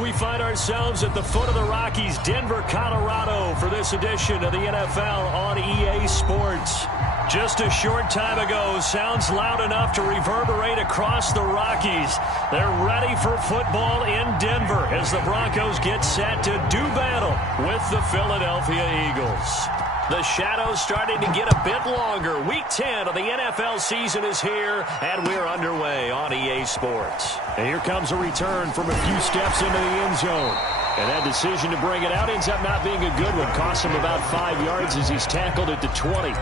We find ourselves at the foot of the Rockies, Denver, Colorado, for this edition of the NFL on EA Sports. Just a short time ago, sounds loud enough to reverberate across the Rockies. They're ready for football in Denver as the Broncos get set to do battle with the Philadelphia Eagles. The shadow's starting to get a bit longer. Week 10 of the NFL season is here, and we're underway on EA Sports. And here comes a return from a few steps into the end zone. And that decision to bring it out ends up not being a good one. Costs him about 5 yards as he's tackled at the 20.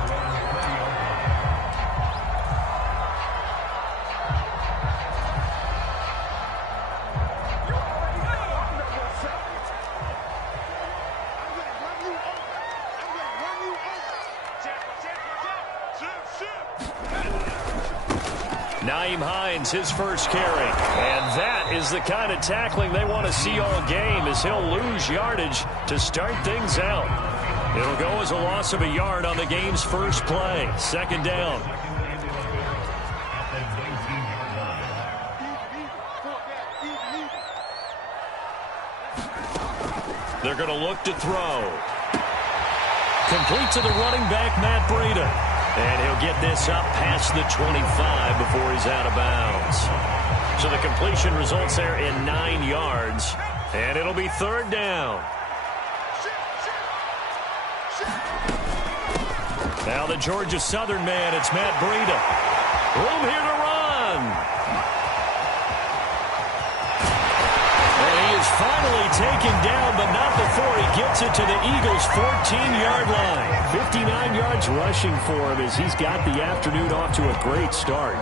His first carry. And that is the kind of tackling they want to see all game, as he'll lose yardage to start things out. It'll go as a loss of a yard on the game's first play. Second down. They're going to look to throw. Complete to the running back, Matt Breida. And he'll get this up past the 25 before he's out of bounds. So the completion results there in 9 yards. And it'll be third down. Now the Georgia Southern man, it's Matt Breida. Room here to run. And he is finally taken down, but not before he gets it to the Eagles' 14-yard line. 59 yards rushing for him as he's got the afternoon off to a great start.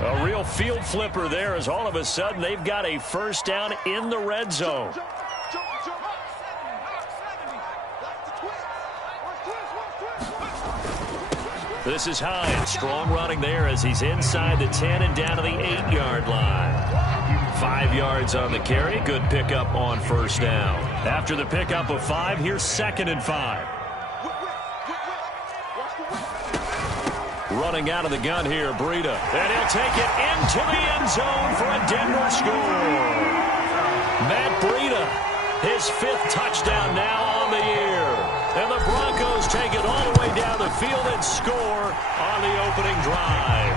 A real field flipper there, as all of a sudden they've got a first down in the red zone. This is Hines. Strong running there as he's inside the 10 and down to the 8-yard line. 5 yards on the carry. Good pickup on first down. After the pickup of 5, here's 2nd and 5. Running out of the gun here, Breida. And he'll take it into the end zone for a Denver score. Matt Breida, his 5th touchdown now on the year. And the Broncos take it all the way down the field and score on the opening drive.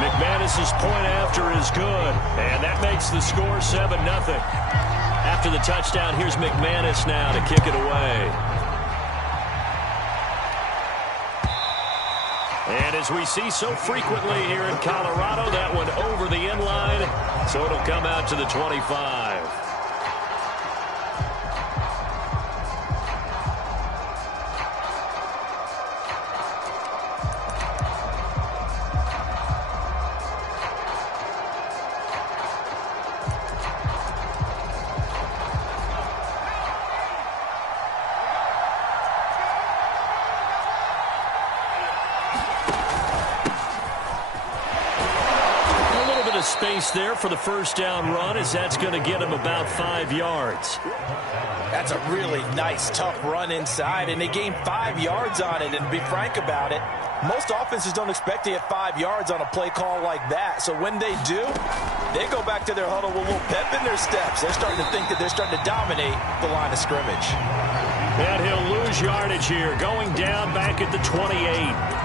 McManus's point after is good, and that makes the score 7-0. After the touchdown, here's McManus now to kick it away. And as we see so frequently here in Colorado, that one over the end line, so it'll come out to the 25. Space there for the first down run, as that's going to get him about 5 yards. That's a really nice, tough run inside, and they gained 5 yards on it. And to be frank about it, most offenses don't expect to get 5 yards on a play call like that. So when they do, they go back to their huddle with a little pep in their steps. They're starting to think that they're starting to dominate the line of scrimmage. And he'll lose yardage here, going down back at the 28.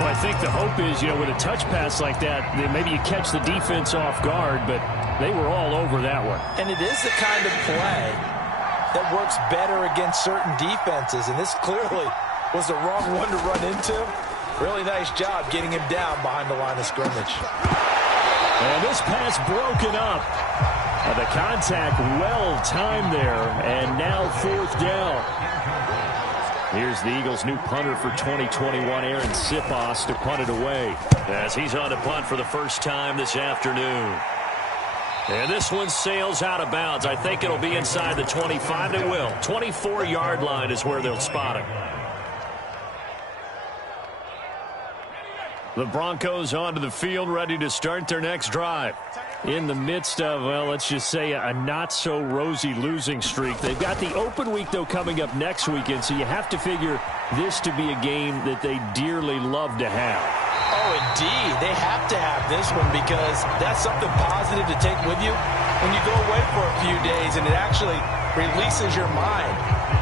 Well, I think the hope is, with a touch pass like that, maybe you catch the defense off guard, but they were all over that one. And it is the kind of play that works better against certain defenses, and this clearly was the wrong one to run into. Really nice job getting him down behind the line of scrimmage. And this pass broken up. The contact well timed there, and now 4th down. Here's the Eagles' new punter for 2021, Aaron Sipos, to punt it away. As he's on to punt for the first time this afternoon. And this one sails out of bounds. I think it'll be inside the 25. It will. 24-yard line is where they'll spot it. The Broncos onto the field, ready to start their next drive. in the midst of, well, let's just say a not-so-rosy losing streak. They've got the open week, though, coming up next weekend, so you have to figure this to be a game that they dearly love to have. Oh, indeed. They have to have this one because that's something positive to take with you when you go away for a few days, and it actually releases your mind.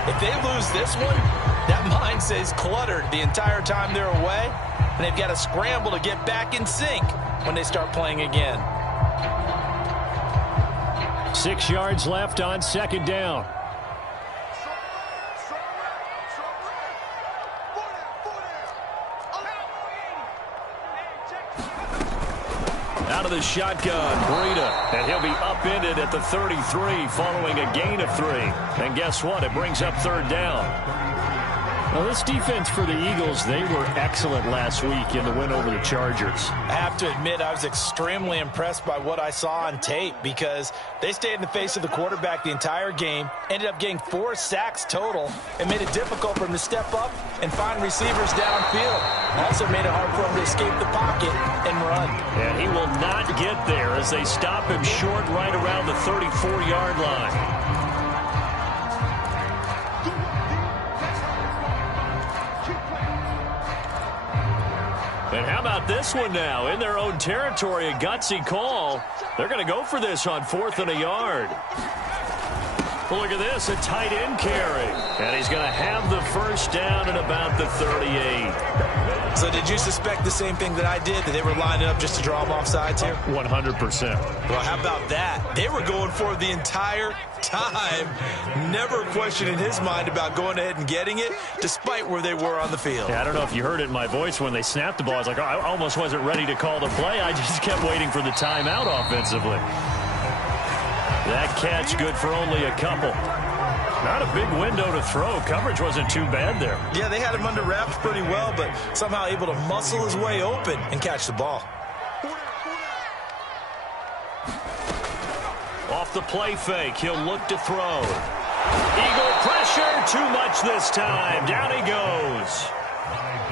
If they lose this one, that mind stays cluttered the entire time they're away, and they've got to scramble to get back in sync when they start playing again. 6 yards left on second down. Out of the shotgun, Breida, and he'll be upended at the 33 following a gain of 3. And guess what? It brings up third down. Well, this defense for the Eagles, they were excellent last week in the win over the Chargers. I have to admit, I was extremely impressed by what I saw on tape because they stayed in the face of the quarterback the entire game, ended up getting 4 sacks total, and made it difficult for him to step up and find receivers downfield. Also made it hard for him to escape the pocket and run. And he will not get there as they stop him short right around the 34-yard line. And how about this one now? In their own territory, a gutsy call. They're going to go for this on 4th and a yard. Well, look at this, a tight end carry. And he's going to have the first down at about the 38. So did you suspect the same thing that I did, that they were lining up just to draw them off sides here? 100%. Well, how about that? They were going for it the entire time, never questioning his mind about going ahead and getting it, despite where they were on the field. Yeah, I don't know if you heard it in my voice when they snapped the ball. I was like, oh, I almost wasn't ready to call the play. I just kept waiting for the timeout offensively. That catch good for only a couple. Not a big window to throw. Coverage wasn't too bad there. Yeah, they had him under wraps pretty well, but somehow able to muscle his way open and catch the ball. Off the play fake, he'll look to throw. Eagle pressure, too much this time. Down he goes.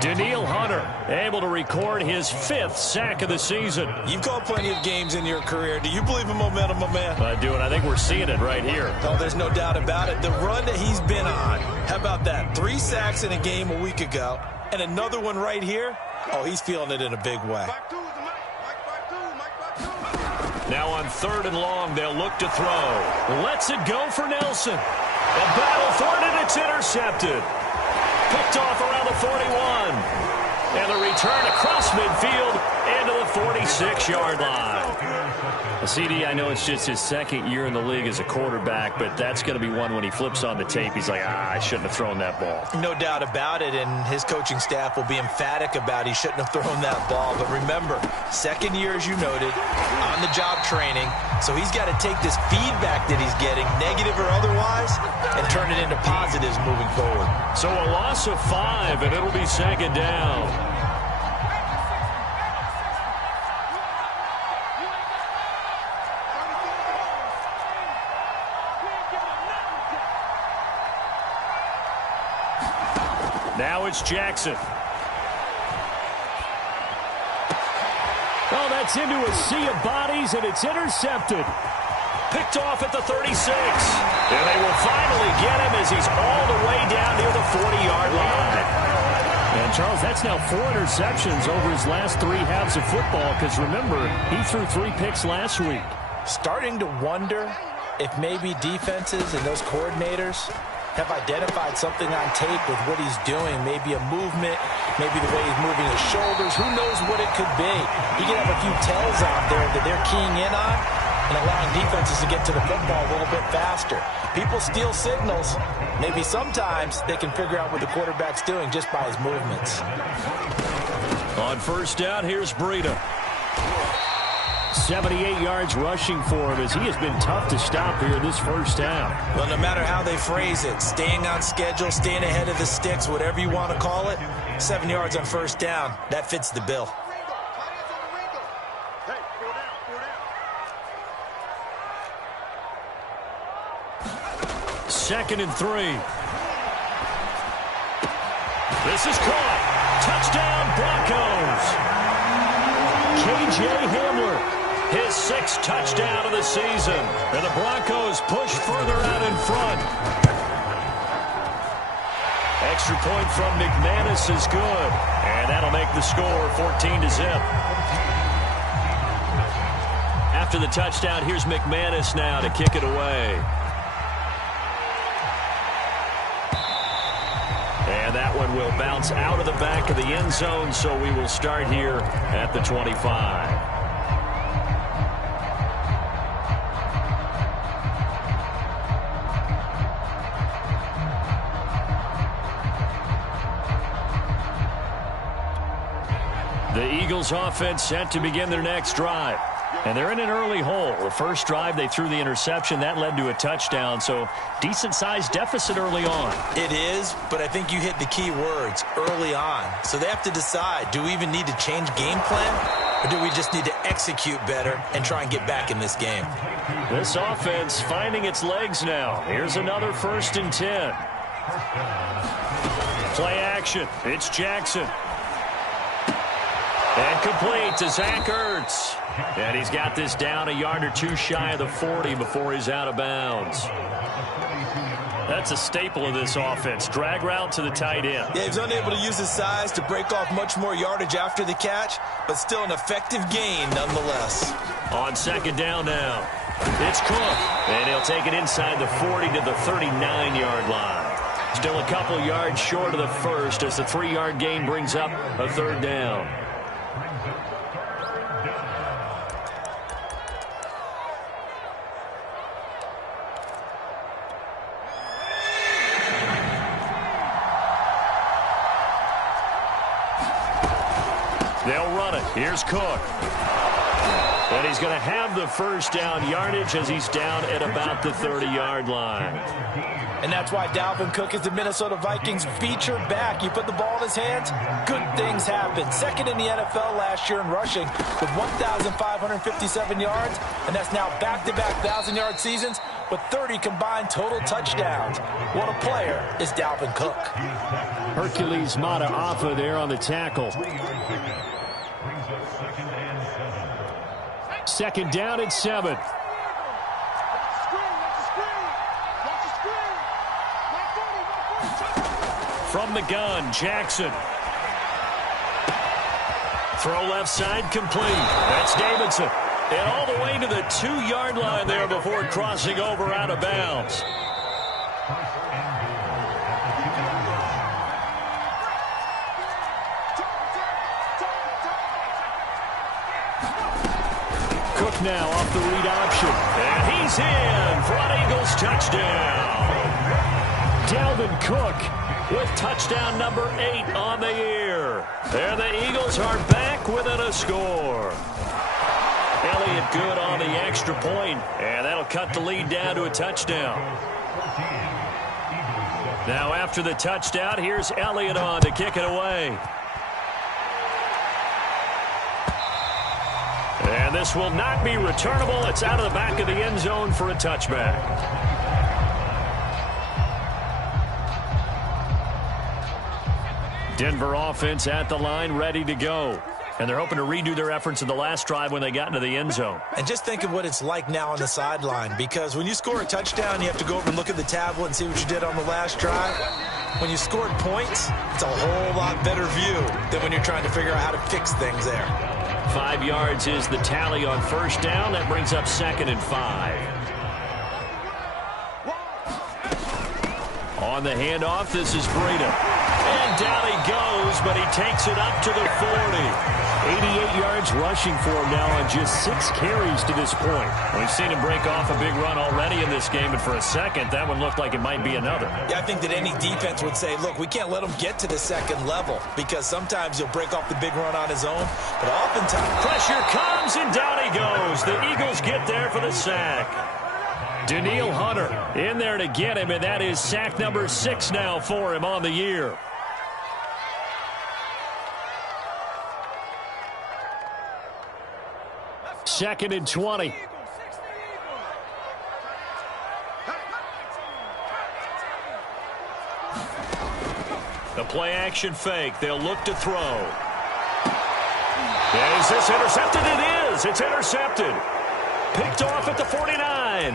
Danielle Hunter able to record his 5th sack of the season. You've called plenty of games in your career. Do you believe in momentum, my man? I do, and I think we're seeing it right here. Oh, there's no doubt about it. The run that he's been on. How about that? 3 sacks in a game a week ago, and another one right here. Oh, he's feeling it in a big way. Now on 3rd and long, they'll look to throw. Lets it go for Nelson. A battle for it, and it's intercepted. Picked off around the 41. And the return across midfield into the 46-yard line. CD, I know it's just his 2nd year in the league as a quarterback, but that's going to be one when he flips on the tape. He's like, I shouldn't have thrown that ball. No doubt about it, and his coaching staff will be emphatic about he shouldn't have thrown that ball. But remember, 2nd year, as you noted, on-the-job training, so he's got to take this feedback that he's getting, negative or otherwise, and turn it into positives moving forward. So a loss of 5, and it'll be 2nd down. Now it's Jackson. Oh, that's into a sea of bodies, and it's intercepted. Picked off at the 36. And they will finally get him as he's all the way down near the 40-yard line. And, Charles, that's now 4 interceptions over his last 3 halves of football, because, remember, he threw 3 picks last week. Starting to wonder if maybe defenses and those coordinators have identified something on tape with what he's doing. Maybe a movement, maybe the way he's moving his shoulders. Who knows what it could be? He could have a few tells out there that they're keying in on and allowing defenses to get to the football a little bit faster. People steal signals. Maybe sometimes they can figure out what the quarterback's doing just by his movements. On 1st down, here's Breida. 78 yards rushing for him as he has been tough to stop here this 1st down. Well, no matter how they phrase it, staying on schedule, staying ahead of the sticks, whatever you want to call it, 7 yards on 1st down, that fits the bill. Second and 3. This is caught. Touchdown, Broncos. K.J. Hamler His 6th touchdown of the season. And the Broncos push further out in front. Extra point from McManus is good. And that'll make the score 14-0. After the touchdown, here's McManus now to kick it away. And that one will bounce out of the back of the end zone, so we will start here at the 25. The Eagles offense set to begin their next drive. And they're in an early hole. The first drive, they threw the interception. That led to a touchdown, so decent-sized deficit early on. It is, but I think you hit the key words, early on. So they have to decide, do we even need to change game plan, or do we just need to execute better and try and get back in this game? This offense finding its legs now. Here's another 1st and 10. Play action. It's Jackson. And complete to Zach Ertz. And he's got this down a yard or two shy of the 40 before he's out of bounds. That's a staple of this offense. Drag route to the tight end. Yeah, he's unable to use his size to break off much more yardage after the catch, but still an effective gain nonetheless. On 2nd down now. It's Cook. And he'll take it inside the 40 to the 39-yard line. Still a couple yards short of the first as the 3-yard gain brings up a 3rd down. They'll run it. Here's Cook. And he's going to have the 1st down yardage as he's down at about the 30-yard line. And that's why Dalvin Cook is the Minnesota Vikings featured back. You put the ball in his hands, good things happen. 2nd in the NFL last year in rushing with 1,557 yards, and that's now back-to-back 1,000-yard seasons with 30 combined total touchdowns. What a player is Dalvin Cook. Hercules Mataafa there on the tackle. 2nd down and 7. From the gun, Jackson. Throw left side complete. That's Davidson. And all the way to the 2-yard line there before crossing over out of bounds. Cook now off the read option. And he's in for an Eagles touchdown. Dalvin Cook with touchdown number 8 on the year. There the Eagles are back within a score. Elliott good on the extra point, and that'll cut the lead down to a touchdown. Now after the touchdown, here's Elliott on to kick it away. And this will not be returnable. It's out of the back of the end zone for a touchback. Denver offense at the line, ready to go. And they're hoping to redo their efforts in the last drive when they got into the end zone. And just think of what it's like now on the sideline, because when you score a touchdown, you have to go over and look at the tablet and see what you did on the last drive. When you scored points, it's a whole lot better view than when you're trying to figure out how to fix things there. 5 yards is the tally on 1st down. That brings up 2nd and 5. On the handoff, this is Breida. And down he goes, but he takes it up to the 40. 88 yards rushing for him now on just 6 carries to this point. We've seen him break off a big run already in this game, and for a second, that one looked like it might be another. Yeah, I think that any defense would say, look, we can't let him get to the 2nd level, because sometimes he'll break off the big run on his own, but oftentimes pressure comes, and down he goes. The Eagles get there for the sack. Danielle Hunter in there to get him, and that is sack number 6 now for him on the year. Second and 20. The play action fake. They'll look to throw. Is this intercepted? It is. is. It's intercepted. Picked off at the 49.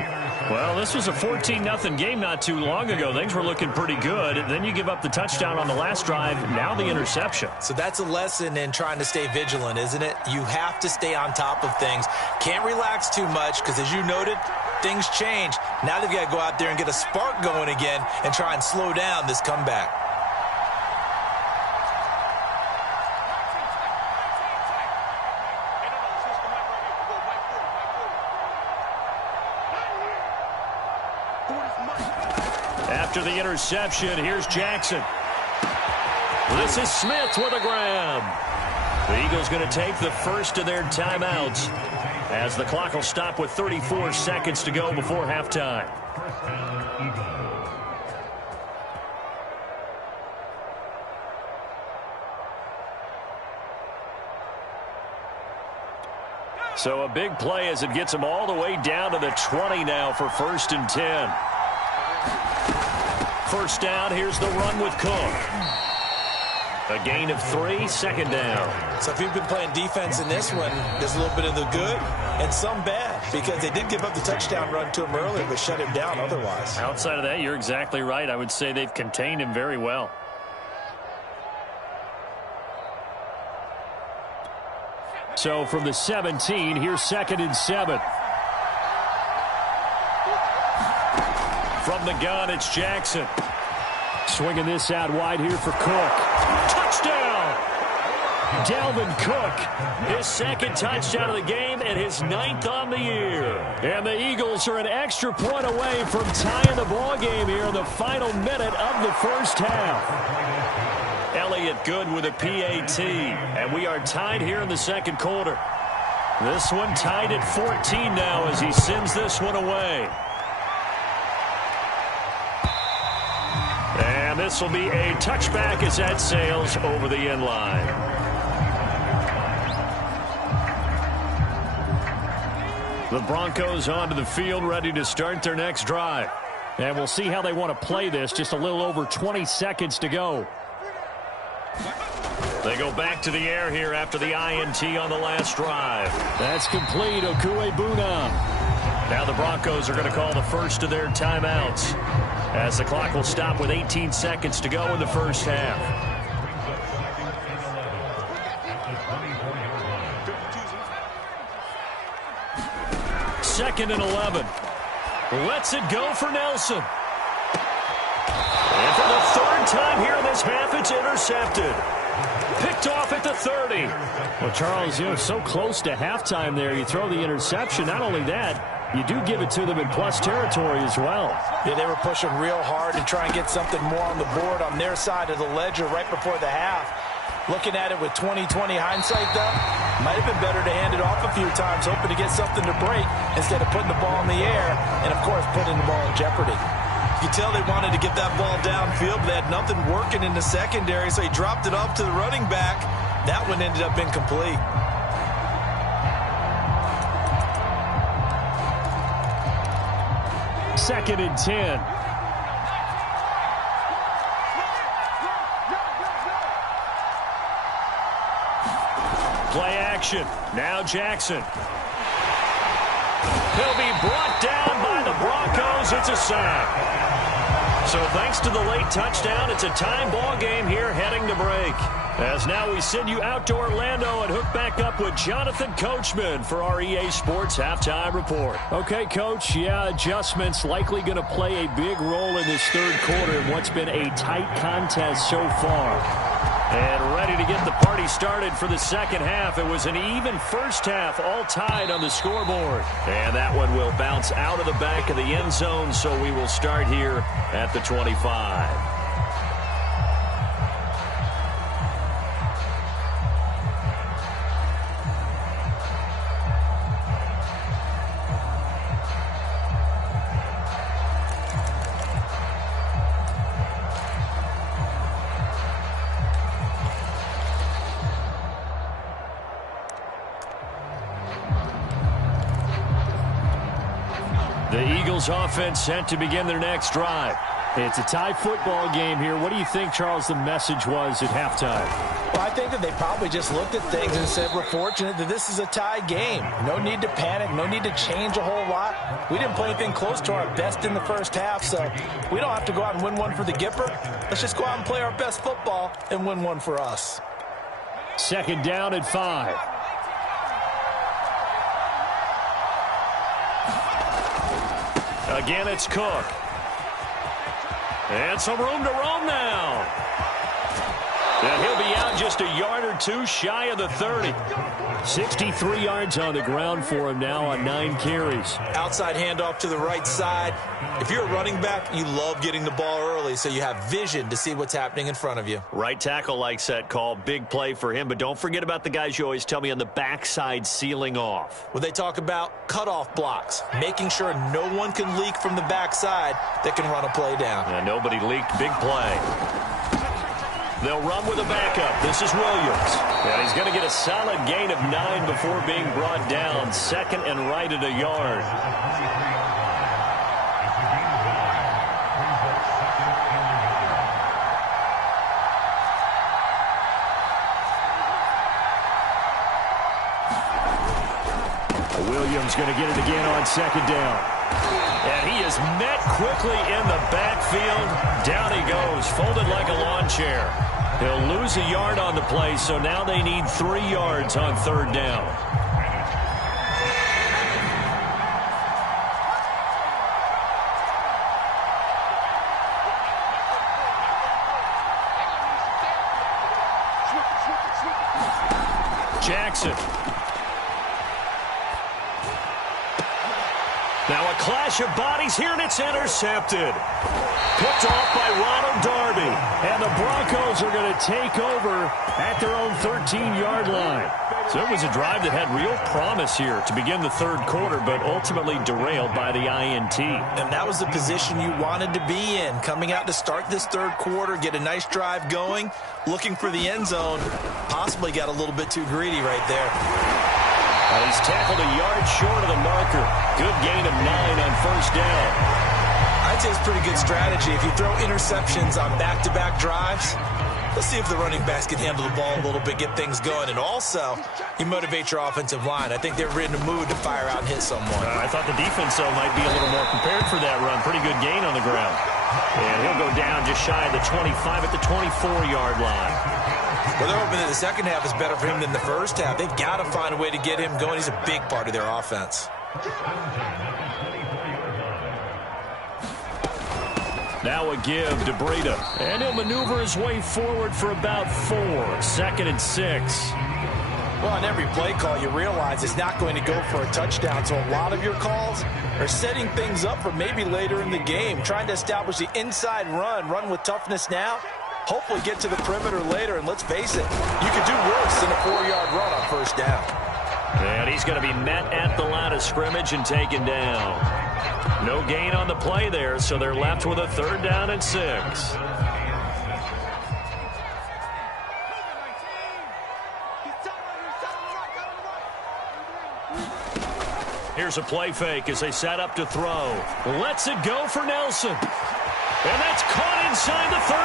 Well, this was a 14-0 game not too long ago. Things were looking pretty good. Then you give up the touchdown on the last drive. Now the interception. So that's a lesson in trying to stay vigilant, isn't it? You have to stay on top of things. Can't relax too much because, as you noted, things change. Now they've got to go out there and get a spark going again and try and slow down this comeback. After the interception, here's Jackson. This is Smith with a grab. The Eagles going to take the first of their timeouts as the clock will stop with 34 seconds to go before halftime. So a big play as it gets them all the way down to the 20 now for 1st and 10. First down, here's the run with Cook. A gain of 3, 2nd down. So if you've been playing defense in this one, there's a little bit of the good and some bad because they did give up the touchdown run to him earlier but shut him down otherwise. Outside of that, you're exactly right. I would say they've contained him very well. So from the 17, here's 2nd and 7. From the gun, it's Jackson. Swinging this out wide here for Cook. Touchdown! Dalvin Cook, his 2nd touchdown of the game and his 9th on the year. And the Eagles are an extra point away from tying the ball game here in the final minute of the first half. Elliott good with a PAT, and we are tied here in the 2nd quarter. This one tied at 14 now as he sends this one away. And this will be a touchback as that sails over the end line. The Broncos onto the field ready to start their next drive. And we'll see how they want to play this. Just a little over 20 seconds to go. They go back to the air here after the INT on the last drive. That's complete. Okuebuna. Now the Broncos are going to call the first of their timeouts as the clock will stop with 18 seconds to go in the first half. 2nd and 11. Lets it go for Nelson. And for the 3rd time here in this half, it's intercepted. Picked off at the 30. Well, Charles, so close to halftime there. You throw the interception. Not only that, you do give it to them in plus territory as well. Yeah, they were pushing real hard to try and get something more on the board on their side of the ledger right before the half. Looking at it with 20/20 hindsight, though, might have been better to hand it off a few times, hoping to get something to break instead of putting the ball in the air and, of course, putting the ball in jeopardy. You could tell they wanted to get that ball downfield, but they had nothing working in the secondary, so he dropped it off to the running back. That one ended up incomplete. Second and 10. Play action. Now Jackson. He'll be brought down by the Broncos. It's a sack. So thanks to the late touchdown, it's a time ball game here heading to break. As now we send you out to Orlando and hook back up with Jonathan Coachman for our EA Sports Halftime Report. Okay, Coach, adjustments likely going to play a big role in this 3rd quarter in what's been a tight contest so far. And ready to get the party started for the 2nd half. It was an even first half, all tied on the scoreboard. And that one will bounce out of the back of the end zone, so we will start here at the 25. The Eagles offense set to begin their next drive. It's a tie football game here. What do you think, Charles, the message was at halftime? Well, I think that they probably just looked at things and said, we're fortunate that this is a tie game. No need to panic. No need to change a whole lot. We didn't play anything close to our best in the first half, so we don't have to go out and win one for the Gipper. Let's just go out and play our best football and win one for us. Second down at 5. Again, it's Cook. And some room to roam now. And he'll be out just a yard or two shy of the 30. 63 yards on the ground for him now on 9 carries. Outside handoff to the right side. If you're a running back, you love getting the ball early so you have vision to see what's happening in front of you. Right tackle likes that call. Big play for him. But don't forget about the guys you always tell me on the backside sealing off. When they talk about cutoff blocks, making sure no one can leak from the backside that can run a play down. Yeah, nobody leaked. Big play. They'll run with a backup. This is Williams. And he's going to get a solid gain of 9 before being brought down. Second and right at a yard. Williams going to get it again on second down. And he is met quickly in the backfield. Down he goes, folded like a lawn chair. He'll lose a yard on the play, so now they need 3 yards on third down. Jackson. Now a clash of bodies here, and it's intercepted. Picked off by Ronald Darby. And the Broncos are going to take over at their own 13-yard line. So it was a drive that had real promise here to begin the third quarter, but ultimately derailed by the INT. And that was the position you wanted to be in. Coming out to start this third quarter, get a nice drive going, looking for the end zone. Possibly got a little bit too greedy right there. He's tackled a yard short of the marker. Good gain of 9 on first down. I'd say it's pretty good strategy. If you throw interceptions on back-to-back drives, let's see if the running backs can handle the ball a little bit, get things going. And also, you motivate your offensive line. I think they're in a mood to fire out and hit someone. I thought the defense, though, might be a little more prepared for that run. Pretty good gain on the ground. And he'll go down just shy of the 25 at the 24-yard line. Well, they're hoping that the second half is better for him than the first half. They've got to find a way to get him going. He's a big part of their offense. Now a give to Breida. And he'll maneuver his way forward for about 4. 2nd and 6. Well, on every play call, you realize it's not going to go for a touchdown. So a lot of your calls are setting things up for maybe later in the game. Trying to establish the inside run with toughness now. Hopefully get to the perimeter later, and let's face it, you could do worse than a 4-yard run on first down. And he's going to be met at the line of scrimmage and taken down. No gain on the play there, so they're left with a 3rd down and 6. Here's a play fake as they set up to throw. Lets it go for Nelson. And that's caught inside the 35.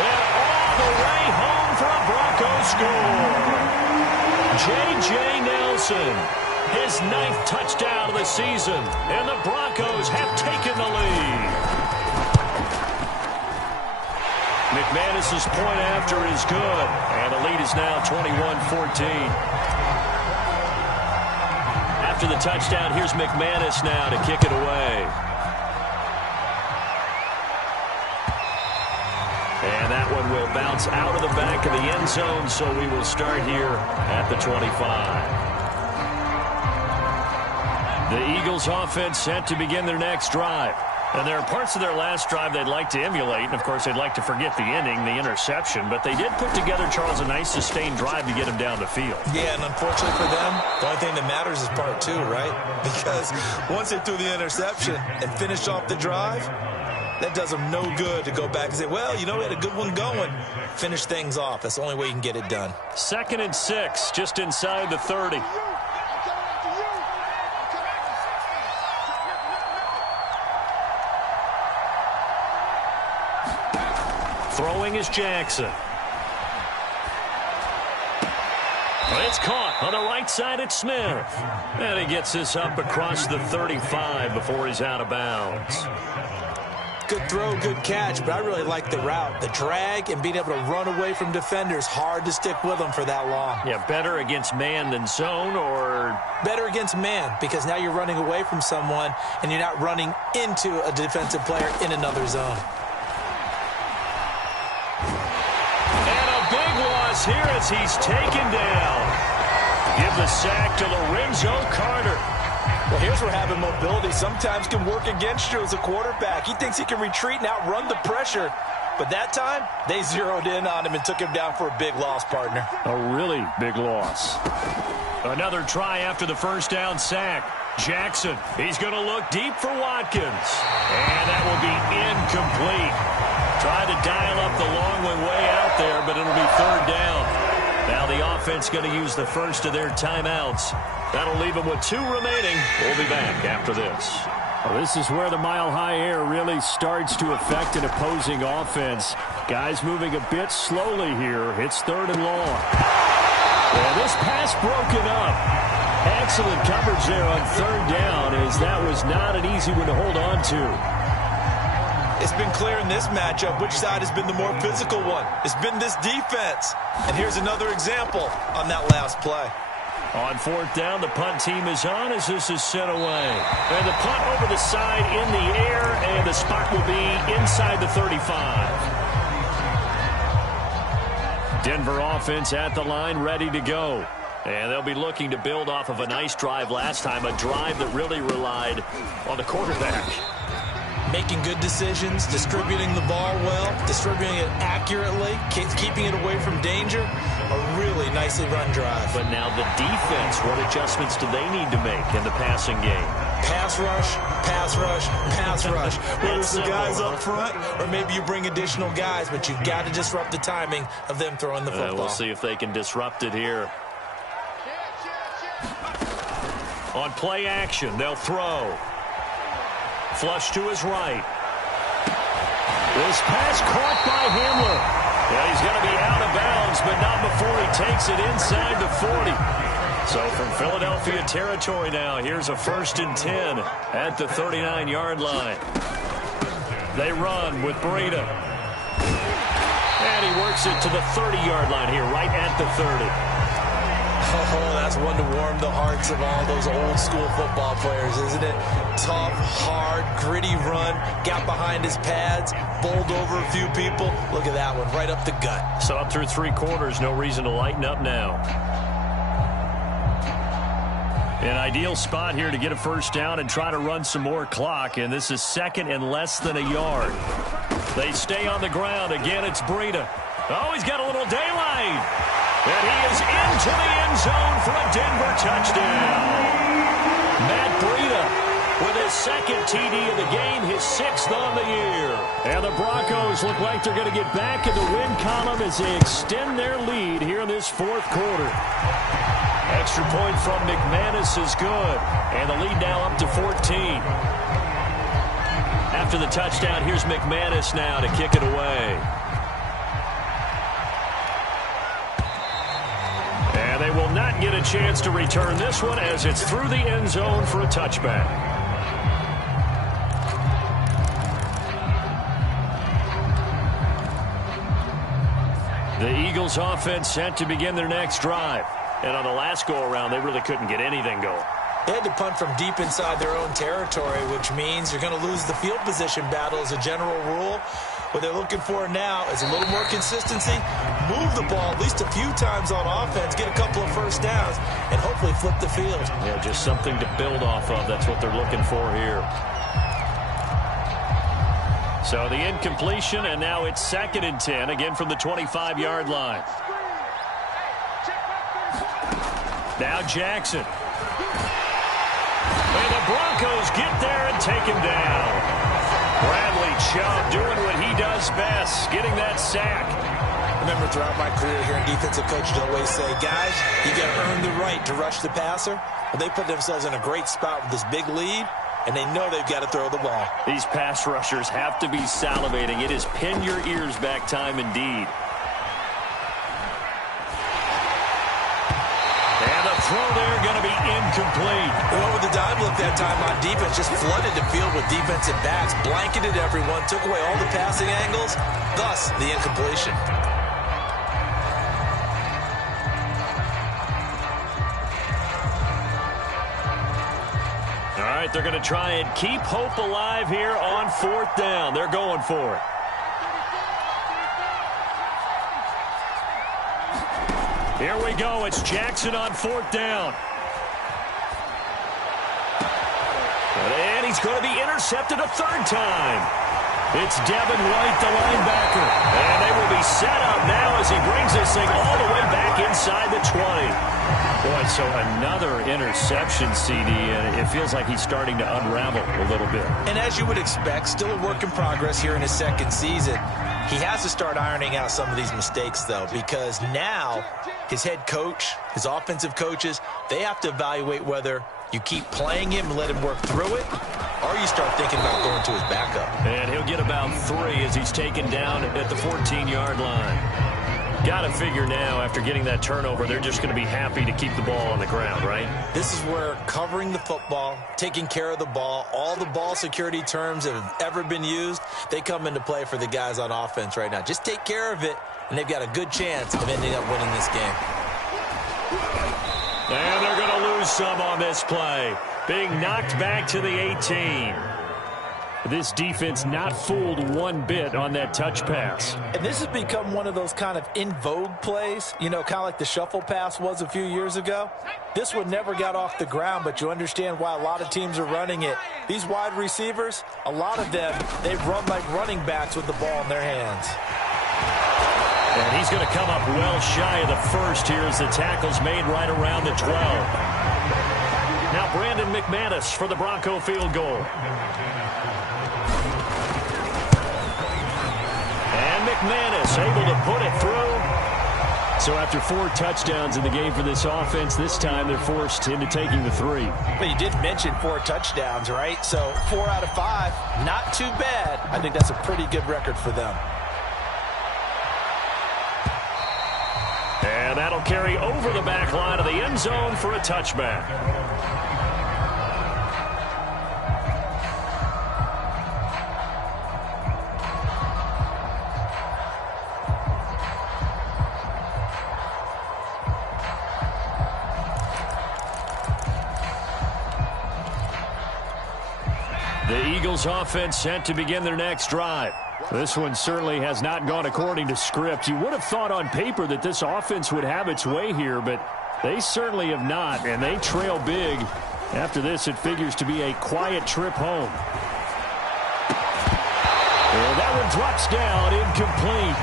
And all the way home for a Broncos score. J.J. Nelson, his 9th touchdown of the season. And the Broncos have taken the lead. McManus's point after is good. And the lead is now 21-14. After the touchdown, here's McManus now to kick it away. And that one will bounce out of the back of the end zone, so we will start here at the 25. The Eagles offense set to begin their next drive. And there are parts of their last drive they'd like to emulate, and of course they'd like to forget the inning, the interception, but they did put together, Charles, a nice sustained drive to get them down the field. Yeah, and unfortunately for them, the only thing that matters is part 2, right? Because once they threw the interception and finished off the drive, that does them no good to go back and say, well, you know, we had a good one going. Finish things off. That's the only way you can get it done. 2nd and 6, just inside the 30. Throwing is Jackson. It's caught on the right side at Smith. And he gets this up across the 35 before he's out of bounds. Good throw, good catch, but I really like the route. The drag and being able to run away from defenders, hard to stick with them for that long. Yeah, better against man than zone, or? Better against man, because now you're running away from someone and you're not running into a defensive player in another zone. And a big loss here as he's taken down. Give the sack to Lorenzo Carter. Well, here's where having mobility sometimes can work against you as a quarterback. He thinks he can retreat and outrun the pressure. But that time, they zeroed in on him and took him down for a big loss, partner. A really big loss. Another try after the first down sack. Jackson, he's going to look deep for Watkins. And that will be incomplete. Tried to dial up the long one way out there, but it'll be third down. Now the offense going to use the first of their timeouts. That'll leave them with 2 remaining. We'll be back after this. Well, this is where the mile-high air really starts to affect an opposing offense. Guys moving a bit slowly here. It's 3rd and long. And this pass broken up. Excellent coverage there on 3rd down, as that was not an easy one to hold on to. It's been clear in this matchup which side has been the more physical one. It's been this defense. And here's another example on that last play. On 4th down, the punt team is on as this is sent away. And the punt over the side in the air, and the spot will be inside the 35. Denver offense at the line, ready to go. And they'll be looking to build off of a nice drive last time, a drive that really relied on the quarterback. Making good decisions, distributing the ball well, distributing it accurately, keeping it away from danger. A really nicely run drive. But now the defense, what adjustments do they need to make in the passing game? Pass rush, pass rush, pass rush. Whether it's the guys up front or maybe you bring additional guys, but you've got to disrupt the timing of them throwing the football. We'll see if they can disrupt it here. On play action, they'll throw. Flush to his right. This pass caught by Hamler. Yeah, he's going to be out of bounds, but not before he takes it inside the 40. So from Philadelphia territory now, here's a 1st and 10 at the 39-yard line. They run with Breida. And he works it to the 30-yard line here, right at the 30. Oh, that's one to warm the hearts of all those old-school football players, isn't it? Tough, hard, gritty run, got behind his pads, bowled over a few people. Look at that one, right up the gut. So up through 3 quarters, no reason to lighten up now. An ideal spot here to get a first down and try to run some more clock, and this is 2nd and less than a yard. They stay on the ground. Again, it's Breida. Oh, he's got a little daylight. And he is into the end zone for a Denver touchdown. Matt Breida with his 2nd TD of the game, his 6th on the year. And the Broncos look like they're going to get back in the win column as they extend their lead here in this 4th quarter. Extra point from McManus is good. And the lead now up to 14. After the touchdown, here's McManus now to kick it away. And they will not get a chance to return this one as it's through the end zone for a touchback. The Eagles offense set to begin their next drive. And on the last go-around, they really couldn't get anything going. They had to punt from deep inside their own territory, which means you're going to lose the field position battle as a general rule. What they're looking for now is a little more consistency, move the ball at least a few times on offense, get a couple of first downs, and hopefully flip the field. Yeah, just something to build off of. That's what they're looking for here. So the incompletion, and now it's 2nd and 10, again from the 25-yard line. Now Jackson. And the Broncos get there and take him down. Bradley Chubb doing what he does best, getting that sack. Remember, throughout my career here in defensive coaches always say, guys, you got to earn the right to rush the passer. Well, they put themselves in a great spot with this big lead, and they know they've got to throw the ball. These pass rushers have to be salivating. It is pin your ears back time indeed. And the throw there going to be incomplete. Well, with the dive look that time on defense, just flooded the field with defensive backs, blanketed everyone, took away all the passing angles, thus the incompletion. All right, they're going to try and keep hope alive here on 4th down. They're going for it. Here we go. It's Jackson on 4th down. And he's going to be intercepted a 3rd time. It's Devin White, the linebacker. And they will be set up now as he brings this thing all the way back inside the 20. Boy, so another interception, CD, and it feels like he's starting to unravel a little bit. And as you would expect, still a work in progress here in his 2nd season. He has to start ironing out some of these mistakes, though, because now his head coach, his offensive coaches, they have to evaluate whether you keep playing him and let him work through it, or you start thinking about going to his backup. And he'll get about 3 as he's taken down at the 14-yard line. Got to figure now, after getting that turnover, they're just going to be happy to keep the ball on the ground, right? This is where covering the football, taking care of the ball, all the ball security terms that have ever been used, they come into play for the guys on offense right now. Just take care of it, and they've got a good chance of ending up winning this game. And they're going to lose some on this play. Being knocked back to the 18. This defense not fooled one bit on that touch pass. And this has become one of those kind of in vogue plays, you know, kind of like the shuffle pass was a few years ago. This one never got off the ground, but you understand why a lot of teams are running it. These wide receivers, a lot of them, they run like running backs with the ball in their hands. And he's going to come up well shy of the 1st here as the tackle's made right around the 12. Now Brandon McManus for the Bronco field goal. McManus able to put it through. So after 4 touchdowns in the game for this offense, this time they're forced into taking the 3. But you did mention 4 touchdowns, right? So 4 out of 5, not too bad. I think that's a pretty good record for them. And that'll carry over the back line of the end zone for a touchback. The Eagles offense set to begin their next drive. This one certainly has not gone according to script. You would have thought on paper that this offense would have its way here, but they certainly have not, and they trail big. After this, it figures to be a quiet trip home. And that one drops down, incomplete.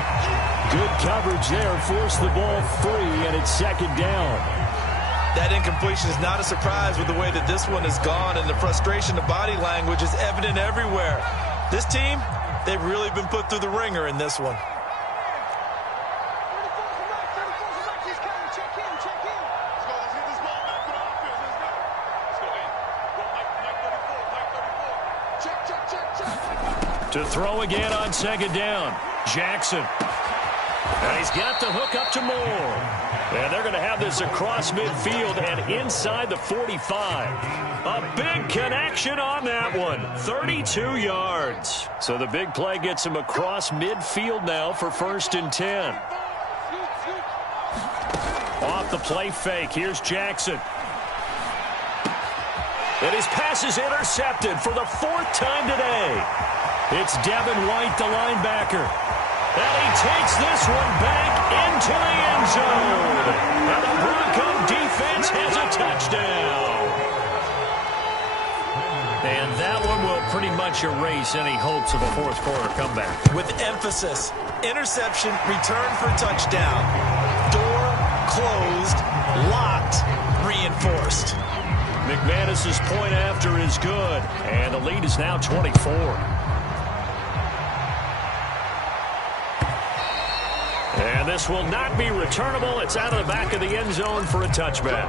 Good coverage there, forced the ball free, and it's 2nd down. That incompletion is not a surprise with the way that this one has gone, and the frustration, the body language is evident everywhere. This team, they've really been put through the ringer in this one. To throw again on 2nd down, Jackson. And he's got the hook up to Moore. And they're going to have this across midfield and inside the 45. A big connection on that one. 32 yards. So the big play gets him across midfield now for 1st and 10. Off the play fake. Here's Jackson. And his pass is intercepted for the 4th time today. It's Devin White, the linebacker. And he takes this one back into the end zone. And the Bronco defense has a touchdown. And that one will pretty much erase any hopes of a 4th quarter comeback. With emphasis, interception, return for touchdown. Door closed, locked, reinforced. McManus's point after is good. And the lead is now 24. And this will not be returnable. It's out of the back of the end zone for a touchback.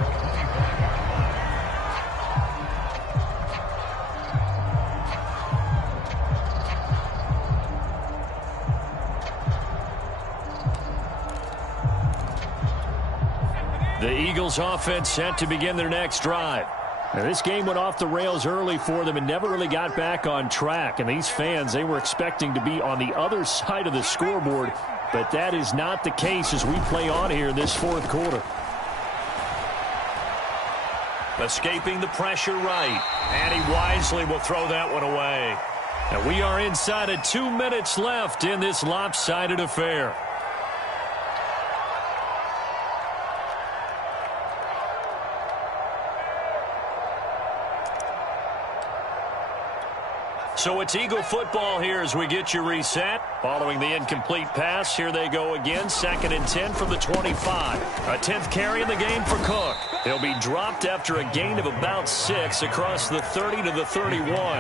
The Eagles offense set to begin their next drive. Now, this game went off the rails early for them and never really got back on track. And these fans, they were expecting to be on the other side of the scoreboard, but that is not the case as we play on here in this fourth quarter. Escaping the pressure right, and he wisely will throw that one away. And we are inside of 2 minutes left in this lopsided affair. So it's Eagle football here as we get you reset. Following the incomplete pass, here they go again. 2nd and 10 from the 25. A 10th carry in the game for Cook. He'll be dropped after a gain of about 6 across the 30 to the 31.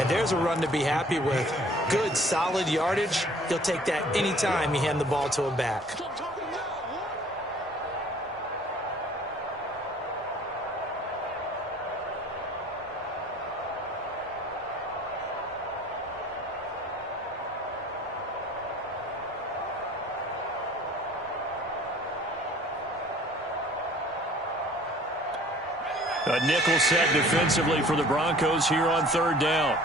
And there's a run to be happy with. Good, solid yardage. He'll take that anytime you hand the ball to him back. A nickel set defensively for the Broncos here on 3rd down.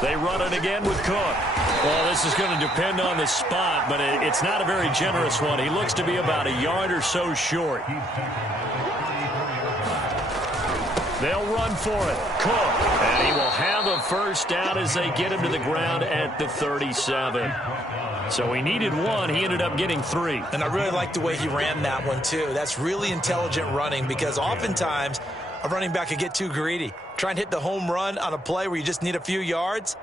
They run it again with Cook. Well, this is going to depend on the spot, but it's not a very generous one. He looks to be about a yard or so short. They'll run for it. Cook. And he will have a first down as they get him to the ground at the 37. So he needed 1. He ended up getting 3. And I really like the way he ran that one, too. That's really intelligent running because oftentimes a running back could get too greedy. Try and hit the home run on a play where you just need a few yards.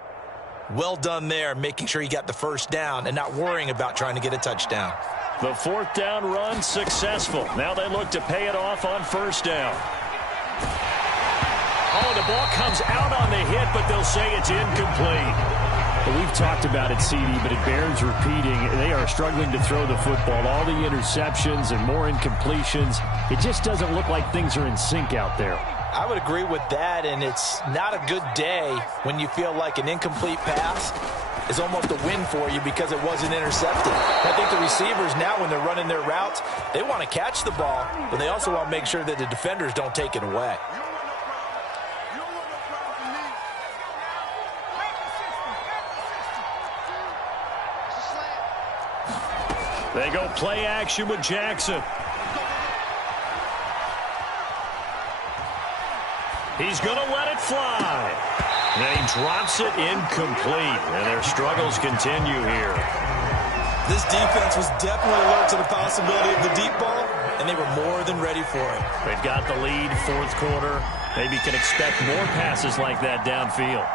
Well done there, making sure he got the first down and not worrying about trying to get a touchdown. The 4th down run successful. Now they look to pay it off on 1st down. Oh, the ball comes out on the hit, but they'll say it's incomplete. We've talked about it, CD, but it bears repeating. They are struggling to throw the football. All the interceptions and more incompletions. It just doesn't look like things are in sync out there. I would agree with that, and it's not a good day when you feel like an incomplete pass is almost a win for you because it wasn't intercepted. I think the receivers now, when they're running their routes, they want to catch the ball, but they also want to make sure that the defenders don't take it away. They go play action with Jackson. He's going to let it fly. And he drops it incomplete. And their struggles continue here. This defense was definitely alert to the possibility of the deep ball, and they were more than ready for it. They've got the lead, 4th quarter. Maybe can expect more passes like that downfield.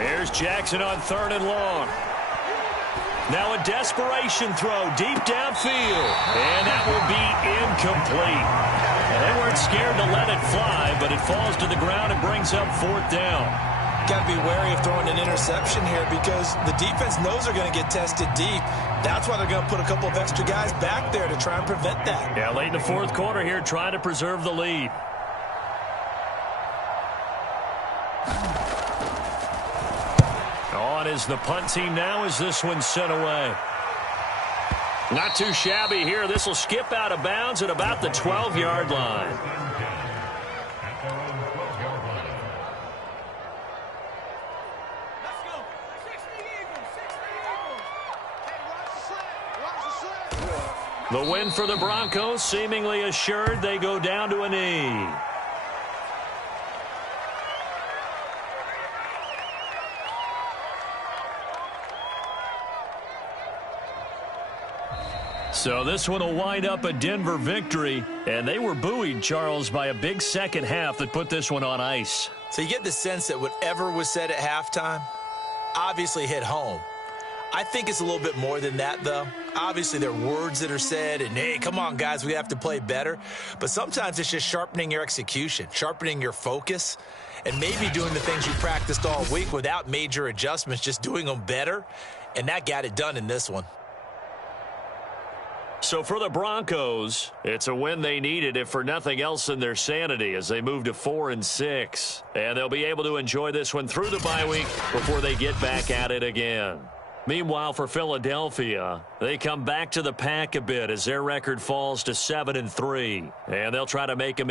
Here's Jackson on 3rd and long. Now a desperation throw deep downfield. And that will be incomplete. And they weren't scared to let it fly, but it falls to the ground and brings up 4th down. Got to be wary of throwing an interception here because the defense knows they're going to get tested deep. That's why they're going to put a couple of extra guys back there to try and prevent that. Yeah, late in the 4th quarter here, trying to preserve the lead. On is the punt team now as this one's sent away. Not too shabby here. This will skip out of bounds at about the 12-yard line. The win for the Broncos seemingly assured. They go down to a knee. So this one will wind up a Denver victory, and they were buoyed, Charles, by a big second half that put this one on ice. So you get the sense that whatever was said at halftime obviously hit home. I think it's a little bit more than that, though. Obviously, there are words that are said, and, hey, come on, guys, we have to play better. But sometimes it's just sharpening your execution, sharpening your focus, and maybe doing the things you practiced all week without major adjustments, just doing them better. And that got it done in this one. So for the Broncos, it's a win they needed, if for nothing else in their sanity, as they move to 4-6. And they'll be able to enjoy this one through the bye week before they get back at it again. Meanwhile, for Philadelphia, they come back to the pack a bit as their record falls to 7-3. And they'll try to make a